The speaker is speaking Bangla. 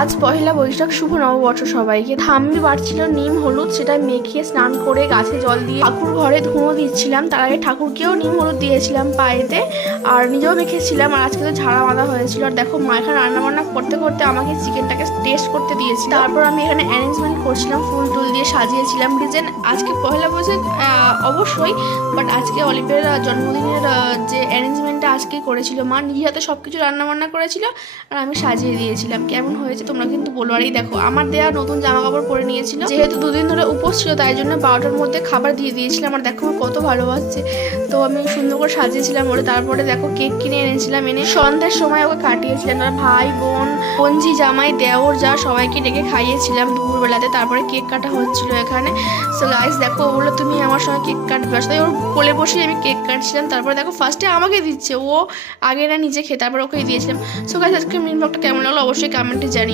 আজ পহেলা বৈশাখ, শুভ নববর্ষ সবাইকে। ঠাম্মি বাড়ছিল নিম হলুদ, সেটা মেখে স্নান করে গাছে জল দিয়ে ঠাকুর ঘরে ধুঁয়ো দিচ্ছিলাম। তার আগে ঠাকুরকেও নিম হলুদ দিয়েছিলাম পায়েতে, আর নিজেও মেখেছিলাম। আর আজকে তো ঝাড়া বাঁধা হয়েছিল। আর দেখো মা এখানে রান্নাবান্না করতে করতে আমাকে চিকেনটাকে টেস্ট করতে দিয়েছিল। তারপর আমি এখানে অ্যারেঞ্জমেন্ট করছিলাম, ফুল টুল দিয়ে সাজিয়েছিলাম। রিজেন আজকে পহেলা বৈশাখ অবশ্যই, বাট আজকে অলিভের জন্মদিনের যে অ্যারেঞ্জমেন্টটা আজকেই করেছিল মা, নিজে হাতে সব কিছু রান্নাবান্না করেছিল আর আমি সাজিয়ে দিয়েছিলাম। কেমন হয়েছে তোমরা কিন্তু বলো। আর এই দেখো আমার দেয়া নতুন জামা কাপড় পরে নিয়েছিল, যেহেতু দুদিন ধরে উপোস ছিল তাই জন্য 12টার মধ্যে খাবার দিয়ে দিয়েছিলাম। আর দেখো আমার কত ভালোবাসছে, তো আমি সুন্দর করে সাজিয়েছিলাম ওরে। তারপরে দেখো কেক কিনে এনেছিলাম, এনে সন্ধ্যের সময় ওকে কাটিয়েছিলাম। আর ভাই বোন বোনজি জামাই দেওর যা সবাইকে ডেকে খাইয়েছিলাম দুপুরবেলাতে। তারপরে কেক কাটা হচ্ছিল এখানে। সো গাইস দেখো ও বললো তুমি আমার সঙ্গে কেক কাটবে, তাই ওর কোলে বসে আমি কেক কাটছিলাম। তারপরে দেখো ফার্স্টে আমাকে দিচ্ছে, ও আগে না নিজে খেয়ে তারপর ওকেই দিয়েছিলাম। সো গাইস আজকে মিনি ব্লগটা কেমন লাগলো অবশ্যই কমেন্টে জানিও।